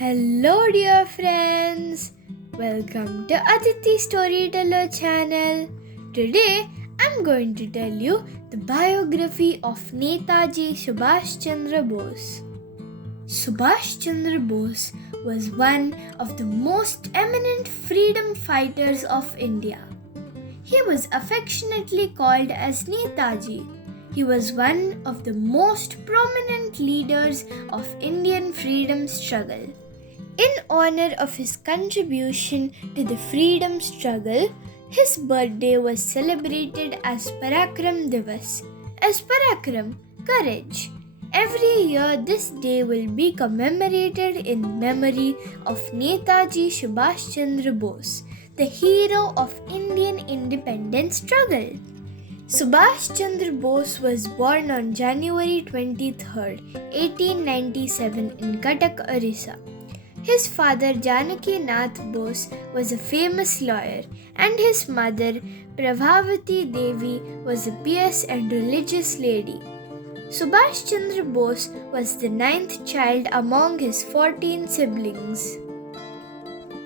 Hello dear friends, welcome to Aditi Storyteller channel. Today I'm going to tell you the biography of Netaji Subash Chandra Bose. Subhash Chandra Bose was one of the most eminent freedom fighters of India. He was affectionately called as Netaji. He was one of the most prominent leaders of Indian freedom struggle. In honor of his contribution to the freedom struggle, his birthday was celebrated as Parakram Divas, as Parakram, courage. Every year this day will be commemorated in memory of Netaji Subash Chandra Bose, the hero of Indian independence struggle. Subhash Chandra Bose was born on January 23, 1897 in Cuttack, Orissa. His father Janaki Nath Bose was a famous lawyer and his mother Prabhavati Devi was a pious and religious lady. Subhash Chandra Bose was the ninth child among his 14 siblings.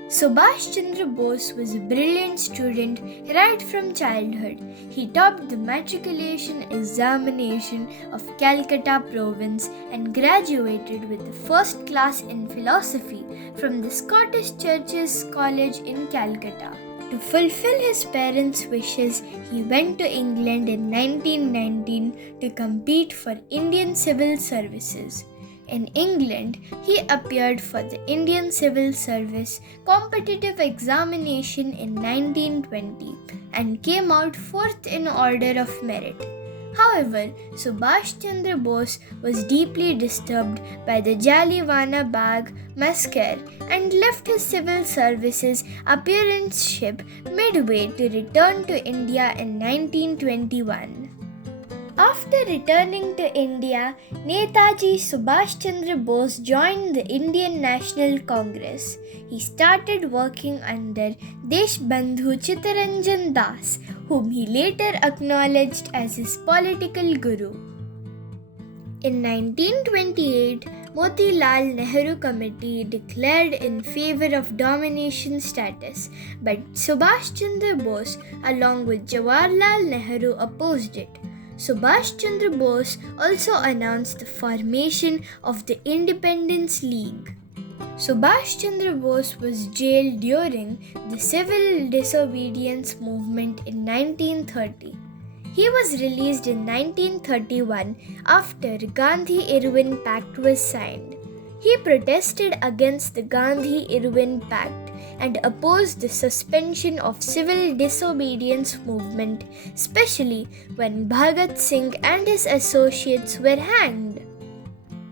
Subhash Chandra Bose was a brilliant student right from childhood. He topped the matriculation examination of Calcutta province and graduated with a first class in philosophy from the Scottish Churches College in Calcutta. To fulfill his parents' wishes, he went to England in 1919 to compete for Indian civil services. In England, he appeared for the Indian Civil Service competitive examination in 1920 and came out fourth in order of merit. However, Subhash Chandra Bose was deeply disturbed by the Jallianwala Bagh massacre and left his civil services apprenticeship midway to return to India in 1921. After returning to India, Netaji Subash Chandra Bose joined the Indian National Congress. He started working under Deshbandhu Chittaranjan Das, whom he later acknowledged as his political guru. In 1928, Motilal Nehru Committee declared in favor of domination status, but Subhash Chandra Bose along with Jawaharlal Nehru opposed it. Subhash Chandra Bose also announced the formation of the Independence League. Subhash Chandra Bose was jailed during the civil disobedience movement in 1930. He was released in 1931 after Gandhi-Irwin Pact was signed. He protested against the Gandhi-Irwin Pact and opposed the suspension of civil disobedience movement, especially when Bhagat Singh and his associates were hanged.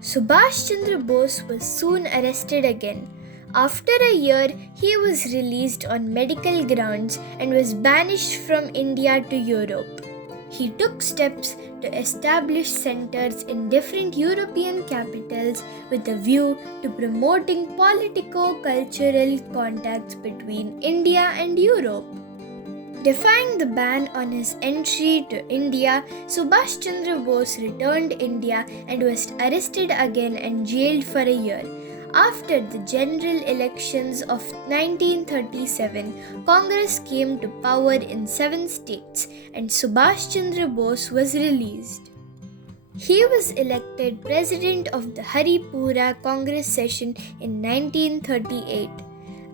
Subhash Chandra Bose was soon arrested again. After a year, he was released on medical grounds and was banished from India to Europe. He took steps to establish centers in different European capitals with a view to promoting politico-cultural contacts between India and Europe. Defying the ban on his entry to India, Subhash Chandra Bose returned to India and was arrested again and jailed for a year. After the general elections of 1937, Congress came to power in 7 states and Subhash Chandra Bose was released. He was elected president of the Haripura Congress session in 1938.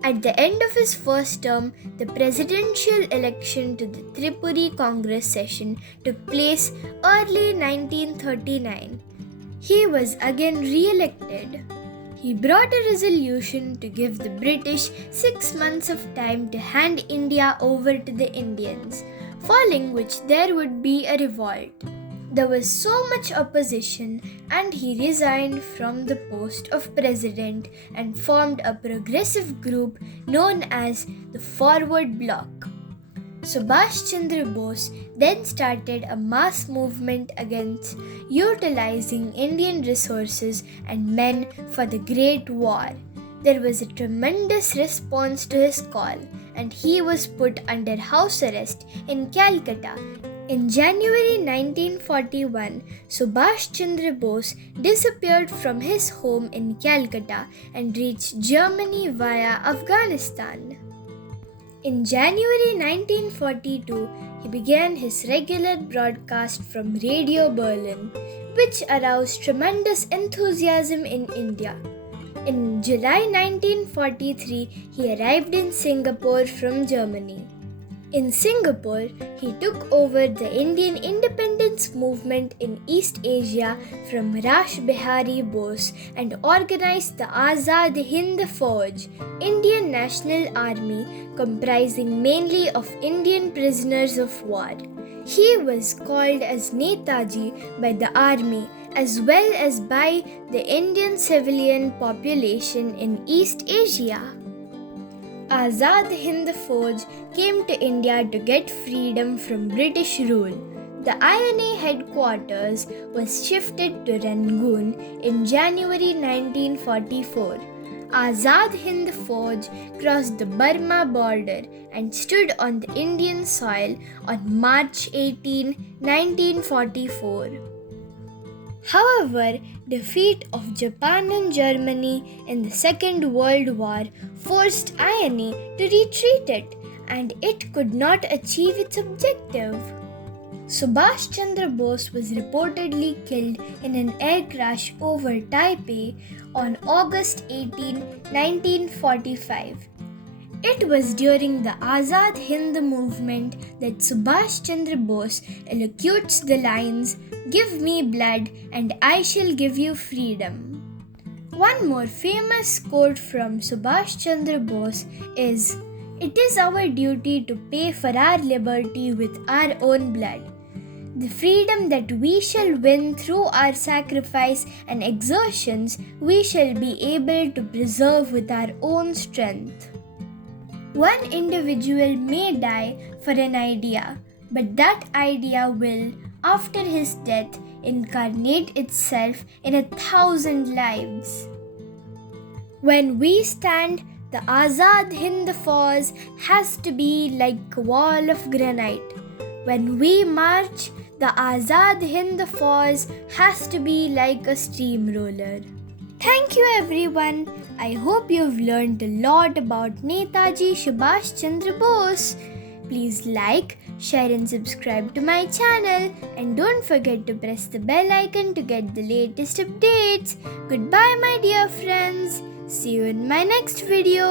At the end of his first term, the presidential election to the Tripuri Congress session took place early 1939. He was again re-elected. He brought a resolution to give the British 6 months of time to hand India over to the Indians, following which there would be a revolt. There was so much opposition and he resigned from the post of president and formed a progressive group known as the Forward Bloc. Subhash Chandra Bose then started a mass movement against utilizing Indian resources and men for the Great War. There was a tremendous response to his call, and he was put under house arrest in Calcutta In January 1941, Subhash Chandra Bose disappeared from his home in Calcutta and reached Germany via Afghanistan. In January 1942, he began his regular broadcast from Radio Berlin, which aroused tremendous enthusiasm in India. In July 1943, he arrived in Singapore from Germany. In Singapore, he took over the Indian independence movement in East Asia from Rash Behari Bose and organized the Azad Hind fauz, Indian National Army comprising mainly of Indian prisoners of war. He was called as Netaji by the army as well as by the Indian civilian population in East Asia. Azad Hind Fauj came to India to get freedom from British rule. The INA headquarters was shifted to Rangoon in January 1944. Azad Hind Fauj crossed the Burma border and stood on the Indian soil on March 18, 1944. However, defeat of Japan and Germany in the Second World War forced INA to retreat it, and it could not achieve its objective. Subhash Chandra Bose was reportedly killed in an air crash over Taipei on August 18, 1945. It was during the Azad Hind movement that Subhash Chandra Bose elocutes the lines, "Give me blood and I shall give you freedom." One more famous quote from Subhash Chandra Bose is, "It is our duty to pay for our liberty with our own blood. The freedom that we shall win through our sacrifice and exertions, we shall be able to preserve with our own strength." One individual may die for an idea, but that idea will, after his death, incarnate itself in 1,000 lives. When we stand, the Azad Hind Fauj has to be like a wall of granite. When we march, the Azad Hind Fauj has to be like a steamroller. Thank you everyone. I hope you've learned a lot about Netaji Subash Chandra Bose. Please like, share and subscribe to my channel, and don't forget to press the bell icon to get the latest updates. Goodbye my dear friends. See you in my next video.